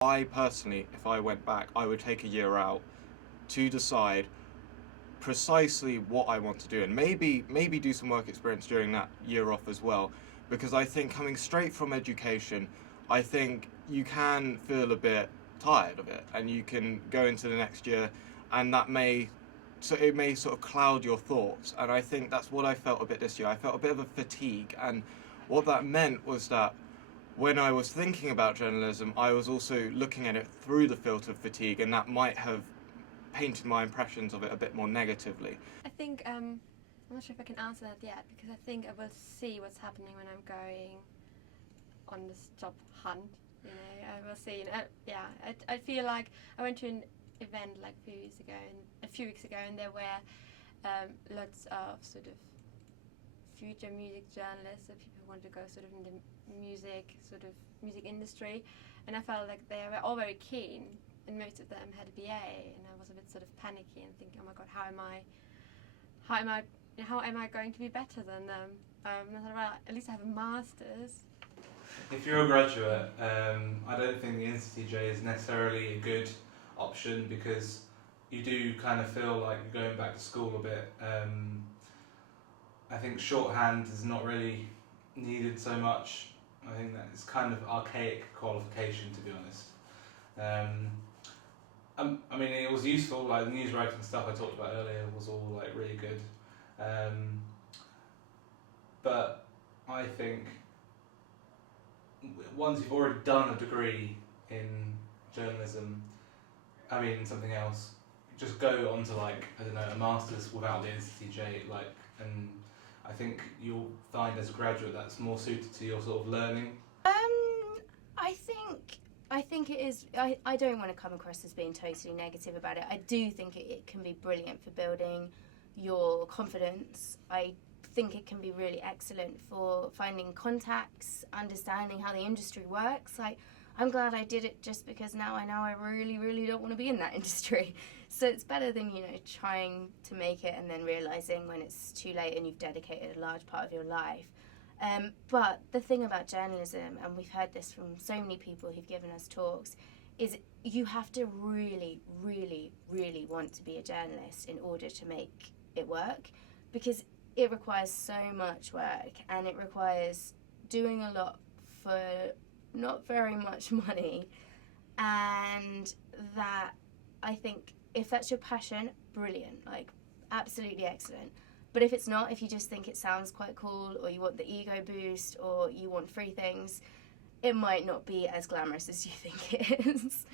I personally, if I went back, I would take a year out to decide precisely what I want to do, and maybe do some work experience during that year off as well, because I think coming straight from education, I think you can feel a bit tired of it, and you can go into the next year, and it may sort of cloud your thoughts, and I think that's what I felt a bit this year. I felt a bit of a fatigue, and what that meant was that when I was thinking about journalism, I was also looking at it through the filter of fatigue, and that might have painted my impressions of it a bit more negatively. I think I'm not sure if I can answer that yet, because I think I will see what's happening when I'm going on this job hunt. You know, I will see. Yeah, I feel like I went to an event like a few weeks ago, and there were lots of sort of future music journalists, so people who want to go sort of in the music industry, and I felt like they were all very keen, and most of them had a BA, and I was a bit sort of panicky and thinking, oh my god, how am I going to be better than them? And I thought, well, at least I have a master's. If you're a graduate, I don't think the NCTJ is necessarily a good option, because you do kind of feel like you're going back to school a bit. I think shorthand is not really needed so much. I think that it's kind of archaic qualification, to be honest. I mean, it was useful. Like the news writing stuff I talked about earlier was all like really good. But I think once you've already done a degree in journalism, something else, just go on to like, I don't know, a master's without the NCTJ, and I think you'll find as a graduate that's more suited to your sort of learning. I think it is. I don't want to come across as being totally negative about it. I do think it can be brilliant for building your confidence. I think it can be really excellent for finding contacts, understanding how the industry works. I'm glad I did it, just because now I know I really, really don't want to be in that industry. So it's better than, trying to make it and then realising when it's too late and you've dedicated a large part of your life. But the thing about journalism, and we've heard this from so many people who've given us talks, is you have to really, really, really want to be a journalist in order to make it work, because it requires so much work, and it requires doing a lot for not very much money. And that, I think, if that's your passion, brilliant, absolutely excellent. But if it's not, if you just think it sounds quite cool, or you want the ego boost, or you want free things, it might not be as glamorous as you think it is.